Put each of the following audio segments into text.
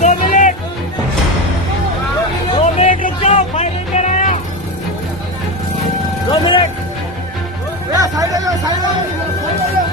दो मिनट दो मिनट रुक जाओ फायर ब्रिगेड आया दो मिनट साइड साइड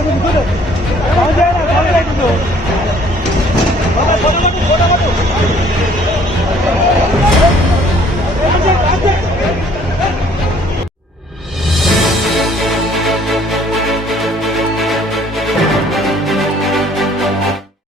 আমাদের